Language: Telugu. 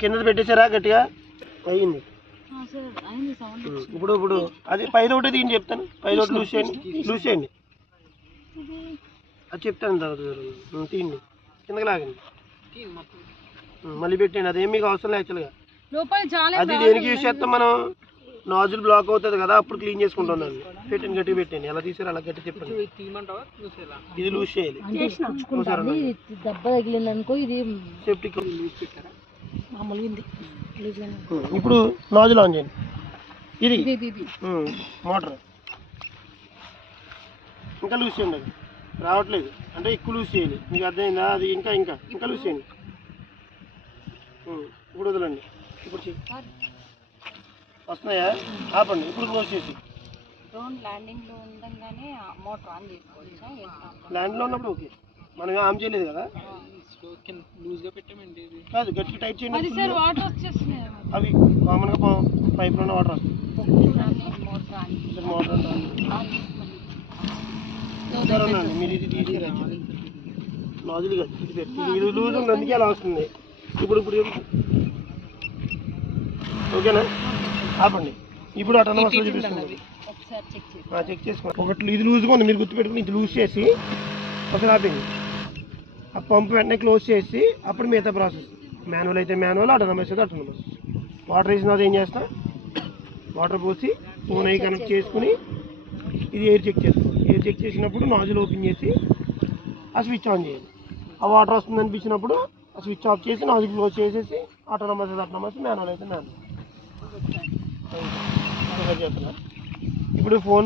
కింద పెట్టేశారా గట్టిగా అయ్యింది. ఇప్పుడు ఇప్పుడు అది పైన ఒకటి దీన్ని చెప్తాను, పైన ఒకటి లూజ్ చేయండి అది చెప్తాను తర్వాత తీయండి కిందకి లాగండి మళ్ళీ పెట్టండి. అదేం మీకు అవసరం లేదు యాక్చువల్గా. అది దేనికి యూజ్ చేస్తాం మనం, నాజిల్ బ్లాక్ అవుతుంది కదా అప్పుడు క్లీన్ చేసుకుంటాం దాన్ని. పెట్టండి గట్టిగా పెట్టండి, ఎలా తీసారు అలా గట్టి చెప్పండి. ఇది లూజ్ చేయాలి. సెప్టిక్ ఇప్పుడు నాజిల్ ఆన్ చేయండి. ఇది మోటార్ ఇంకా లూజ్ చేయండి, అది రావట్లేదు అంటే ఎక్కువ లూజ్ చేయాలి. మీకు అర్థమైందా? అది ఇంకా ఇంకా ఇంకా లూజ్ చేయండి. ఇప్పుడు వదలండి. ఇప్పుడు వస్తున్నాయా? ఆపండి. ఇప్పుడు క్లోజ్ చేసి ల్యాండ్లో ఉన్నప్పుడు ఓకే, మనం ఆన్ చేయలేదు కదా. కాదు గట్టిగా టైట్ చేయండి. అవి కామన్గా పైప్లోనే వాటర్ వస్తుంది. మోటార్ ఉందండి, మీరు ఇది తీసేరా నాజిల్ కాదు, ఇది పెట్టి ఇది లూజ్ ఉంది అందుకే అలా వస్తుంది. ఇప్పుడు ఇప్పుడు ఓకేనా? ఆపండి. ఇప్పుడు అటానమస్ చూపిస్తుంది, చెక్ చేసుకోండి. ఒకటి ఇది లూజ్గా ఉంది మీరు గుర్తుపెట్టుకుని ఇది లూజ్ చేసి ఒకసారి ఆపండి. ఆ పంప్ వెంటనే క్లోజ్ చేసి అప్పుడు మిగతా ప్రాసెస్. మాన్యువల్ అయితే మాన్యువల్, అటానమస్ అయితే అటానమస్. వాటర్ వేసిన తర్వాత ఏం చేస్తా, వాటర్ పోసి ఫోన్ అయి కనెక్ట్ చేసుకుని ఇది ఎయిర్ చెక్ చేసుకోండి. ఎయిర్ చెక్ చేసినప్పుడు నాజిల్ ఓపెన్ చేసి ఆ స్విచ్ ఆన్ చేయాలి. ఆ వాటర్ వస్తుంది అనిపించినప్పుడు ఆ స్విచ్ ఆఫ్ చేసి నాజిల్ క్లోజ్ చేసేసి అటానమస్ అయితే అటానమస్, మాన్యువల్ అయితే మాన్యువల్. ఇప్పుడు ఫోన్